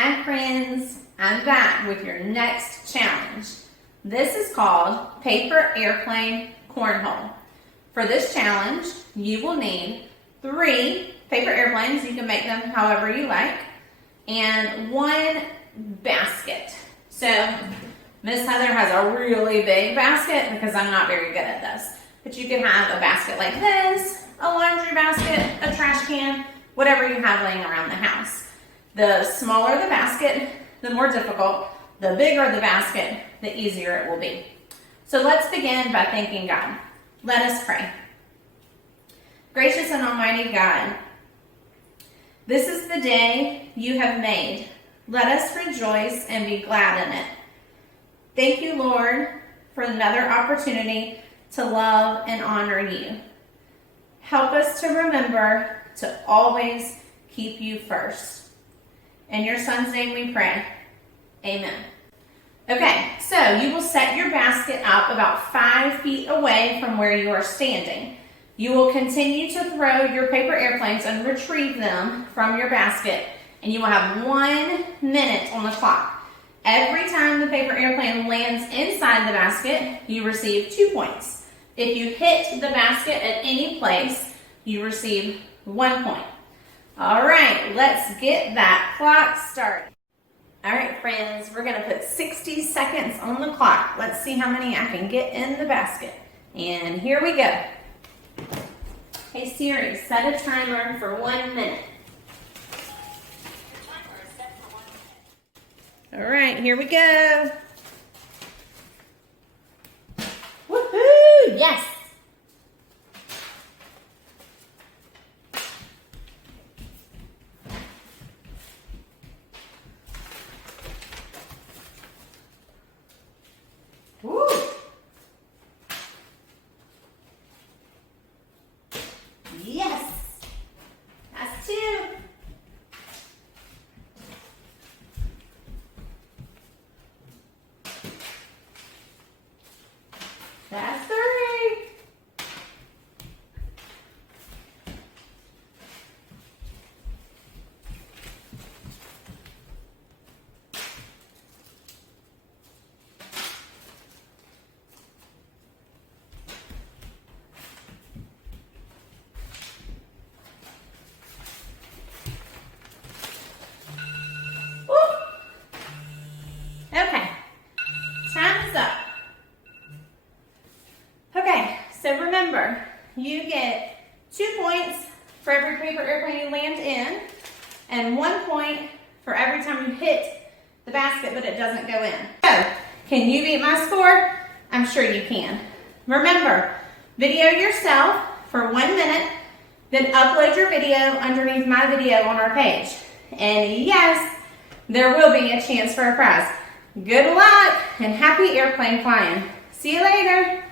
Hi friends, I'm back with your next challenge. This is called Paper Airplane Cornhole. For this challenge, you will need 3 paper airplanes. You can make them however you like, and 1 basket. So Miss Heather has a really big basket because I'm not very good at this. But you can have a basket like this, a laundry basket, a trash can, whatever you have laying around the house. The smaller the basket, the more difficult. The bigger the basket, the easier it will be. So let's begin by thanking God. Let us pray. Gracious and almighty God, this is the day you have made. Let us rejoice and be glad in it. Thank you, Lord, for another opportunity to love and honor you. Help us to remember to always keep you first. In your Son's name we pray. Amen. Okay, so you will set your basket up about 5 feet away from where you are standing. You will continue to throw your paper airplanes and retrieve them from your basket, and you will have 1 minute on the clock. Every time the paper airplane lands inside the basket, you receive 2 points. If you hit the basket at any place, you receive 1 point. All right, let's get that clock started. All right, friends, we're gonna put 60 seconds on the clock. Let's see how many I can get in the basket. And here we go. Hey Siri, set a timer for 1 minute. All right, here we go. Woohoo! Yes! Woo! Yes! That's 2. That's 3. Okay, time is up. Okay, so remember, you get 2 points for every paper airplane you land in, and 1 point for every time you hit the basket but it doesn't go in. So, can you beat my score? I'm sure you can. Remember, video yourself for 1 minute, then upload your video underneath my video on our page. And yes, there will be a chance for a prize. Good luck and happy airplane flying. See you later.